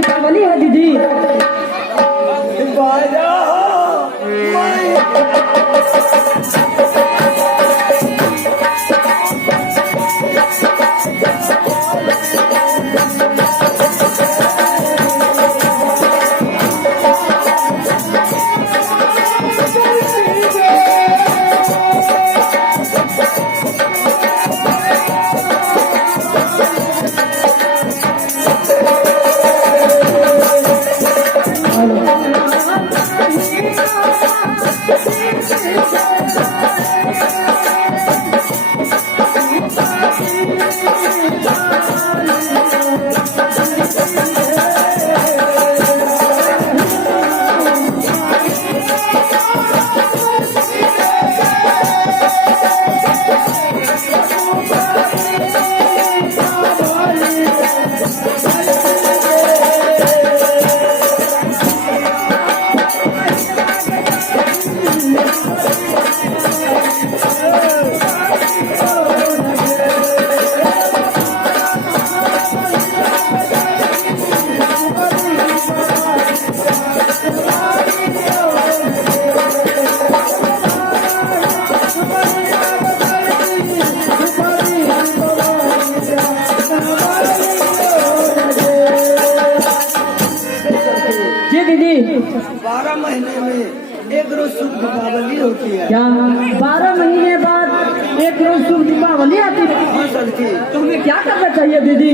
दीपावली है दीदी। दीदी 12 महीने में एक रोज शुभ दीपावली होती है। क्या 12 महीने बाद एक रोज शुभ दीपावली आती है? हाँ सर जी। तो हमें क्या करना चाहिए दीदी?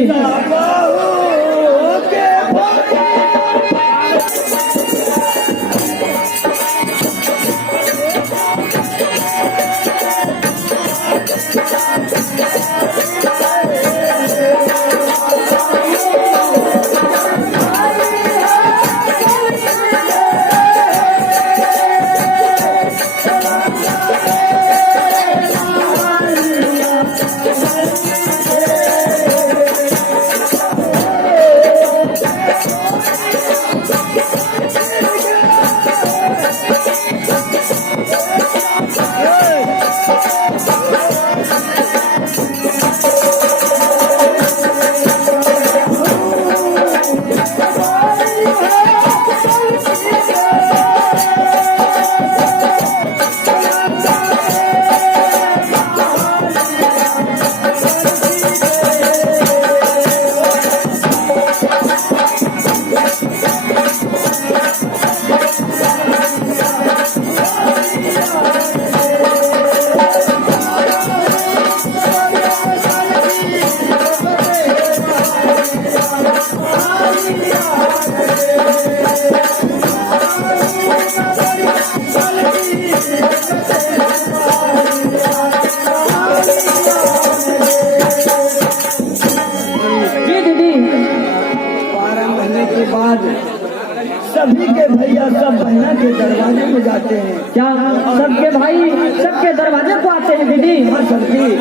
सभी के भैया सब बहना के दरवाजे में जाते हैं। क्या सबके भाई सबके दरवाजे को आते हैं दीदी? हाँ सर जी।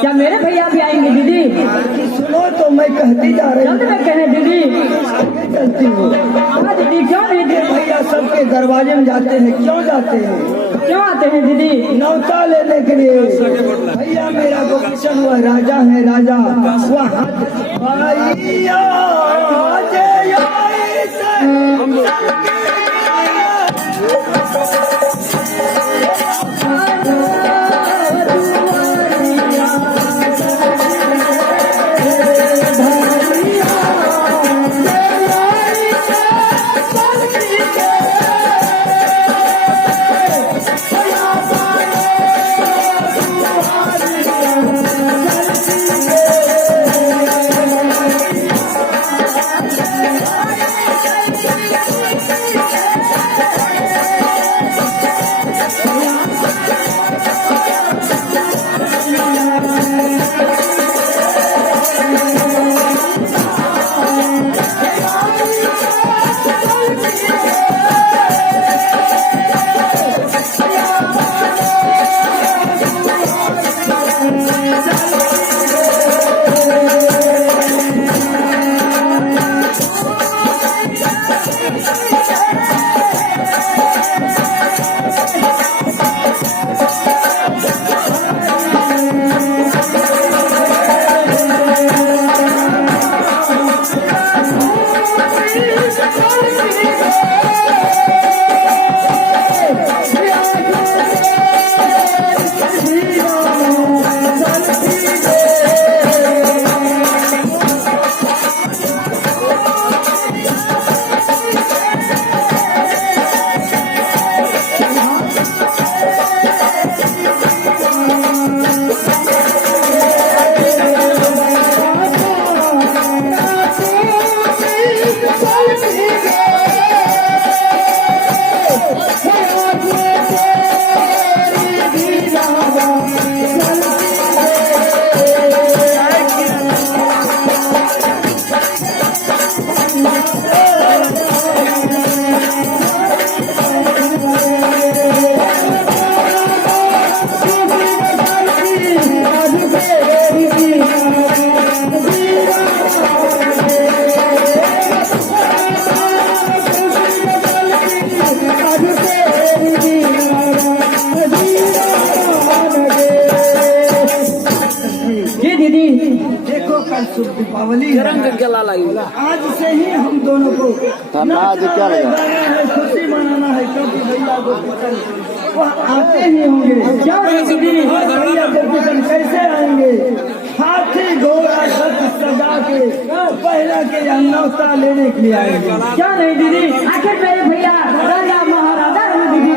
क्या मेरे भैया भी आएंगे दीदी? सुनो तो मैं कहती जा रही जल्द में कहें दीदी। आगे चलती हूँ। हाँ दीदी क्यों दीदी? भैया सबके दरवाजे में जाते हैं। क्यों जाते हैं? क्यों आते हैं दीदी? नौता लेने के लिए। भैया मेरा गोपीचंद वह राजा है राजा वह भैया जी दीदी, देखो कल शुभ दीपावली है। आज से ही हम दोनों को आज क्या लगा? गाना है, खुशी मनाना है, क्योंकि भैया गोपीचंद वह आते ही होंगे। क्या है दीदी? भैया गोपीचंद कैसे आएंगे? हाथी घोड़ा रथ सजा के पहला के अन्नौता लेने के लिए आएंगे। क्या नहीं दीदी, आखिर मेरे भैया राजा महाराजा हैं दीदी।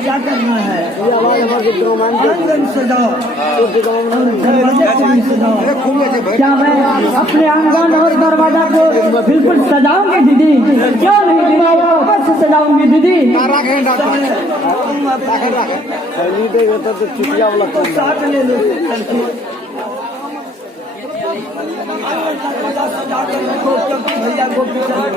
क्या करना है? आंगन सजाओ और दरवाजे को भी सजाओ। क्या मैं अपने आंगन और दरवाजा को बिल्कुल सजाऊंगी दीदी? क्यों नहीं दीदी, अवश्य सजाऊंगी दीदी। साथ ले लो। भैया गोपीचंद